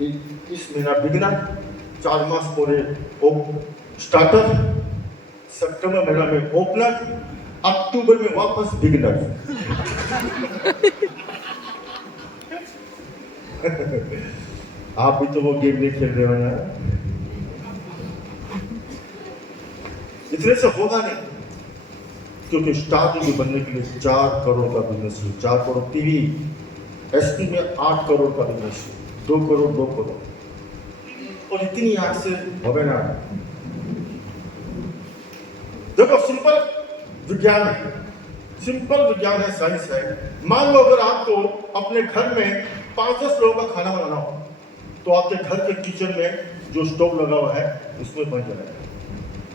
इस महीना बिगिनर, 4 मास पूरे स्टार्टर, सितंबर महीना में ओपनर, अक्टूबर में वापस बिगिनर। आप भी तो वो गेम नहीं खेल रहे हो यार। इतने से होगा नहीं, क्योंकि स्टार्टिंग बनने के लिए 4 करोड़ का बिजनेस है। 4 करोड़ टीवी, एसपी में 8 करोड़ का बिजनेस है। 2 करोड़ 2 करोड़, और इतनी आग से होगा ना। देखो सिंपल विज्ञान है, सिंपल विज्ञान है, साइंस है। मान लो अगर आपको अपने घर में 5-10 लोगों का खाना बनाना हो, तो आपके घर के किचन में जो स्टोव लगा हुआ है उसमें बन जाएगा।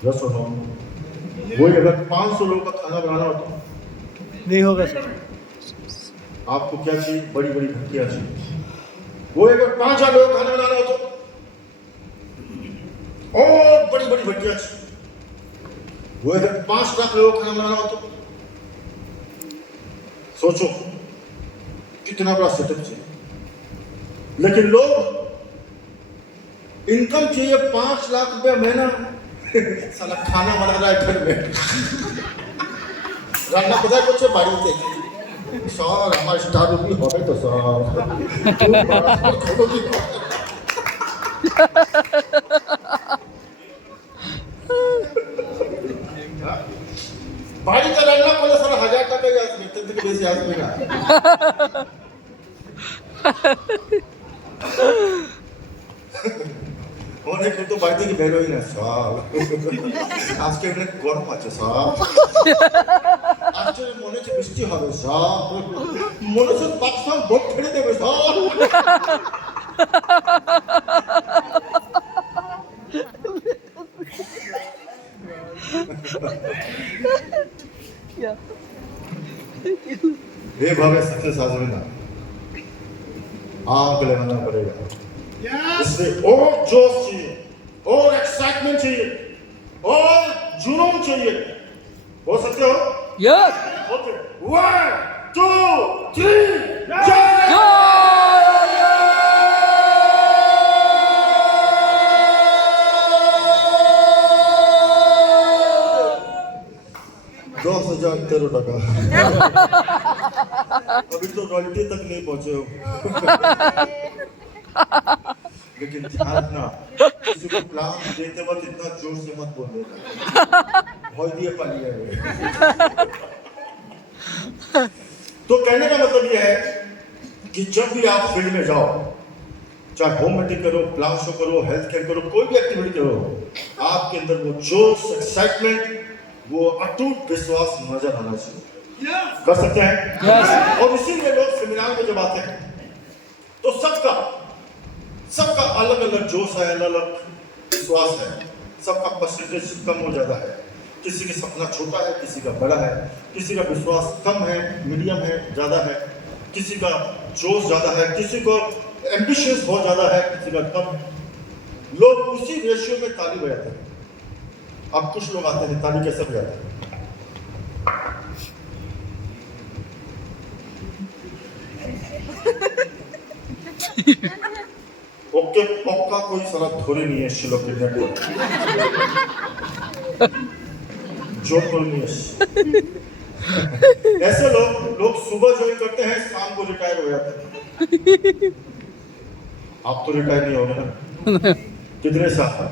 यस और नो? वही अगर 500 लोगों का खाना बनाना हो तो नहीं होगा सर। आपको क्या चाहिए? बड़ी बड़ी भट्टियां चाहिए। वो अगर 5,000 लोगों का खाना बनाना हो तो और बड़ी बड़ी भट्टियां चाहिए। वो अगर 5 लाख लोगों का खाना बनाना हो तो सोचो कितना बड़ा सेटअप चाहिए। लेकिन लोग इनकम चाहिए 5 लाख रुपया महीना, साला खाना बना रहा है घर में। रान्ना पता है कुछ बाड़ी थे सर, हमारे स्टार भी हो गए तो सर बाड़ी का रान्ना को सर 1000 टका याद में तक बेसी याद में ना। অনেক তো বাড়ি থেকে বেরোই না সব। আজকে অনেক গরম আছে সব, আজকে মনে হচ্ছে বৃষ্টি হবে সব, মনে হচ্ছে পাকিস্তান বোট ছেড়ে দেবে সব। এভাবে সাকসেস আসবে না, आग लगाना पड़ेगा। इसलिए और जोश चाहिए, और एक्साइटमेंट चाहिए, और जुनून चाहिए। हो सकते हो? यस। ओके, 1 2 3 जय। 10,013 टका। अभी तो रॉयल्टी तक नहीं पहुंचे हो। लेकिन ध्यान रखना, किसी को प्लान देते वक्त इतना जोर से मत बोल देना, भय दिए पानी है। तो कहने का मतलब यह है कि जब भी आप फील्ड में जाओ, चाहे होम मीटिंग करो, प्लान शो करो, हेल्थ कैंप करो, कोई भी एक्टिविटी करो, आपके अंदर वो जोश, एक्साइटमेंट, वो अटूट विश्वास नजर आना चाहिए। कर सकते हैं? Yes. और इसीलिए लोग सेमिनार में जब आते हैं तो सबका अलग अलग जोश है, अलग अलग विश्वास है, सबका परसेंटेज कम हो जाता है। किसी का सपना छोटा है, किसी का बड़ा है, किसी का विश्वास कम है, मीडियम है, ज्यादा है, किसी का जोश ज्यादा है, किसी को एम्बिशियस बहुत ज्यादा है, किसी का कम है। लोग उसी रेशियो में ताली बजाते हैं। अब कुछ लोग आते हैं, ताली कैसे बजाते हैं? ओके, पक्का कोई सारा थोड़ी नहीं है शिलो के नेटवर्क जो कोई नहीं है। ऐसे लोग सुबह ज्वाइन करते हैं, शाम को रिटायर हो जाते हैं। आप तो रिटायर नहीं होंगे ना? कितने साल?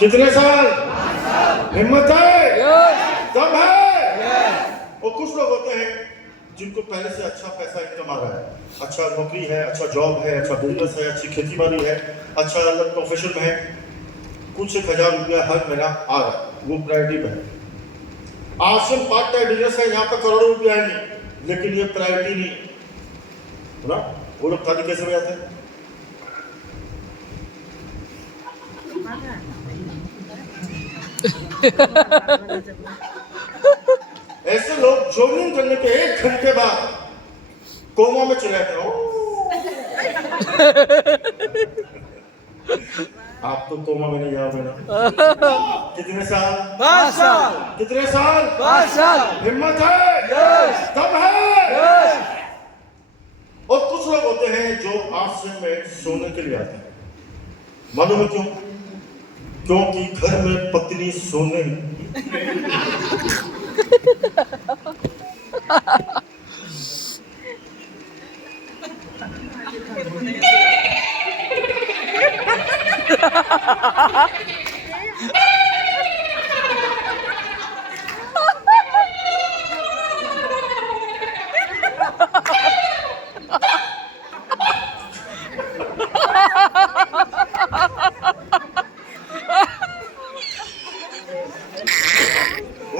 कितने साल? हिम्मत है? दम है? और कुछ लोग होते हैं जिनको पहले से अच्छा पैसा इनकम आ रहा है, अच्छा नौकरी है, अच्छा जॉब है, अच्छा बिजनेस है, अच्छी खेती बाड़ी है, अच्छा अलग प्रोफेशन में है, कुछ 1,000 रुपया हर महीना आ रहा है, वो प्रायोरिटी पे है। आश्रम पार्ट टाइम बिजनेस है, यहाँ पर करोड़ों रुपया आएंगे, लेकिन ये प्रायोरिटी नहीं है ना। वो लोग ताली कैसे बजाते हैं? ऐसे लोग जॉगिंग करने के 1 घंटे बाद कोमा में चले जाते हैं। आप तो कोमा में नहीं जाओगे ना? कितने साल? 5 साल। कितने साल? 5 साल। हिम्मत है? यस। दम है? यस। और कुछ लोग होते हैं जो आश्रम में सोने के लिए आते हैं। मालूम है क्यों? क्योंकि घर में पत्नी सोने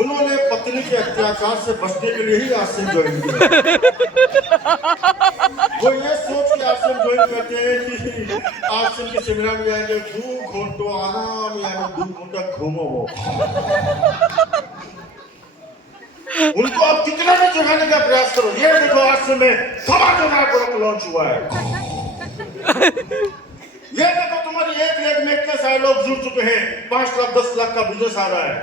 उन्होंने पत्नी के अत्याचार से बचने के लिए ही आश्रम ज्वाइन किया। वो ये सोच के आश्रम ज्वाइन करते हैं कि आश्रम के सेमिनार में जाएंगे, 2 घंटों आराम यानी 2 घंटा घूमो वो। उनको आप कितना भी जगाने का प्रयास करो, ये देखो आश्रम में सवा प्रोडक्ट लॉन्च हुआ है। ये देखो तुम्हारी एक लेग में इतने सारे लोग जुड़ चुके हैं, 5 लाख 10 लाख का बिजनेस आ रहा है।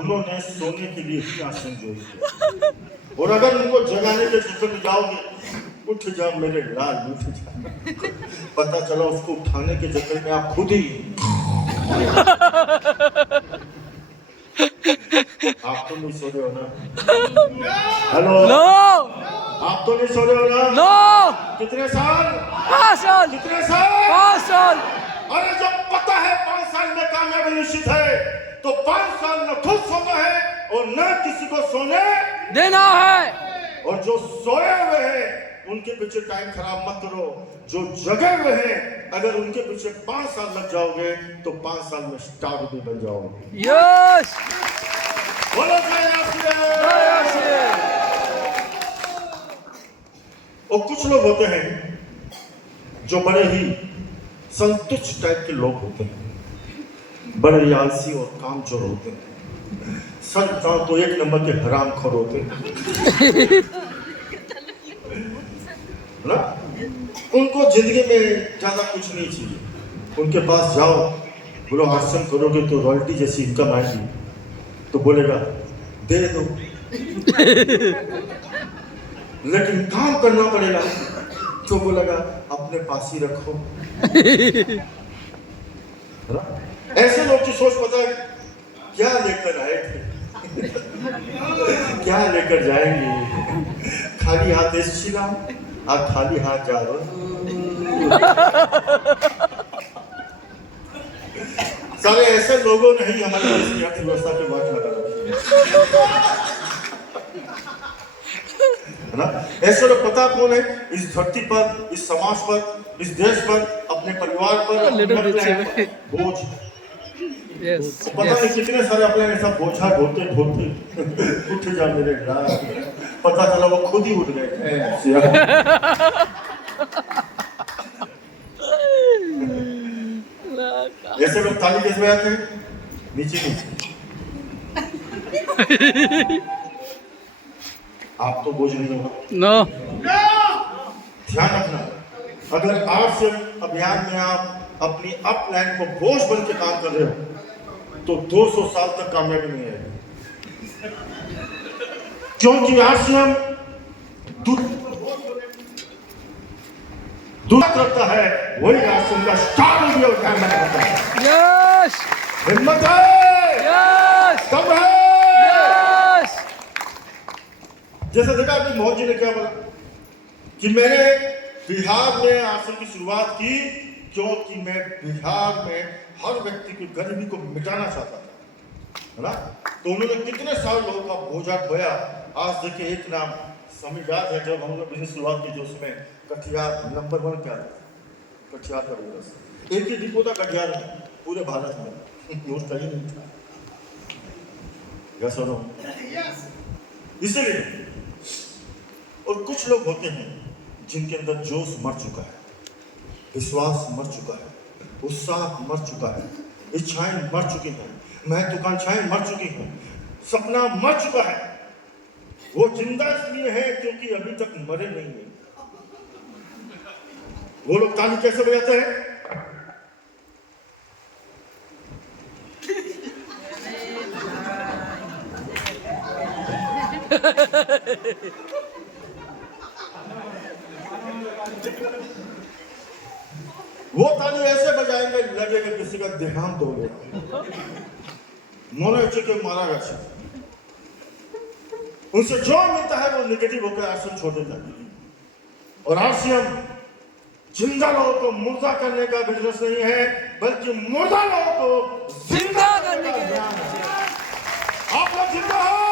उन्होंने सोने के लिए ही आश्रम ज्वाइन किया। और अगर उनको जगाने के चक्कर में जाओगे, उठ जा मेरे लाल उठ जा, पता चला उसको उठाने के चक्कर में आप खुद ही आप तो नहीं सो रहे हो ना? हेलो, आप तो नहीं सो रहे हो ना? नो। कितने साल? 5 साल। कितने साल? 5 साल। अरे जब पता है 5 साल में कामयाबी निश्चित है, तो 5 साल न खुद सोना है और न किसी को सोने देना है। और जो सोए हुए हैं उनके पीछे टाइम खराब मत करो। जो जगे हुए हैं अगर उनके पीछे 5 साल लग जाओगे तो 5 साल में स्टार भी बन जाओगे। यस। बोलो जय आश्रम। और कुछ लोग होते हैं जो बड़े ही संतुष्ट टाइप के लोग होते हैं, बड़े आलसी और कामचोर होते हैं। सच बताओ तो 1 नंबर के हरामखोर होते हैं ना? उनको जिंदगी में ज्यादा कुछ नहीं चाहिए। उनके पास जाओ, बोलो आश्रम करोगे तो रॉयल्टी जैसी इनकम आएगी, तो बोलेगा दे दो। लेकिन काम करना पड़ेगा, तो बोलेगा अपने पास ही रखो। ऐसे लोग की सोच पता है क्या लेकर आए थे, क्या लेकर जाएंगे? खाली हाथ शिला और खाली हाथ जा रहे। सारे ऐसे लोगों ने ही हमारे देश की अर्थव्यवस्था पे बात लगा रखी है ना? ऐसे लोग पता कौन है इस धरती पर, इस समाज पर, इस देश पर, अपने परिवार पर बोझ। यस। पता नहीं कितने सारे अपने ऐसा बोझा ढोते ढोते उठ जा मेरे लाल, पता चला वो खुद ही उठ गए। ऐसे लोग ताली कैसे बजाते हैं? नीचे नीचे। आप तो बोझ नहीं होगा। नो। ध्यान रखना, अगर आज से अभियान में आप अपनी अपलाइन को बोझ बन के काम कर रहे हो तो 200 साल तक कामयाबी नहीं आएगी। क्योंकि आश्रम दूर करता है, वही आश्रम का स्टार भी और ध्यान रखता है। यस। हिम्मत है, यस। सब है। यस। जैसे देखा कि मोहन जी ने क्या बोला कि मैंने बिहार में आश्रम की शुरुआत की क्योंकि मैं बिहार में हर व्यक्ति की गरीबी को मिटाना चाहता था, है ना? तो उन्होंने कितने सारे लोगों का बोझा ढोया। आज देखिए एक नाम समय याद है जब हम लोग बिजनेस शुरुआत की, जो उसमें कटिहार नंबर 1 क्या था, कटिहार का बिजनेस। एक ही डिपो था कटिहार में पूरे भारत में, और कहीं नहीं था। क्या सुनो? इसलिए और कुछ लोग होते हैं जिनके अंदर जोश मर चुका है, विश्वास मर चुका है, उत्साह मर चुका है, इच्छाएं मर चुकी हैं, महत्वाकांक्षाएं मर चुकी हैं, सपना मर चुका है। वो जिंदा इसलिए है क्योंकि अभी तक मरे नहीं है। वो लोग ताली कैसे बजाते हैं? वो ताली ऐसे बजाएंगे लगेगा किसी का देहांत हो गया, मोने के मारा गया। उनसे जो मिलता है वो निगेटिव होकर आसन छोड़ देता है। और आरसीएम जिंदा लोगों को मुर्दा करने का बिजनेस नहीं है, बल्कि मुर्दा लोगों को जिंदा करने के लिए। आप लोग जिंदा हो।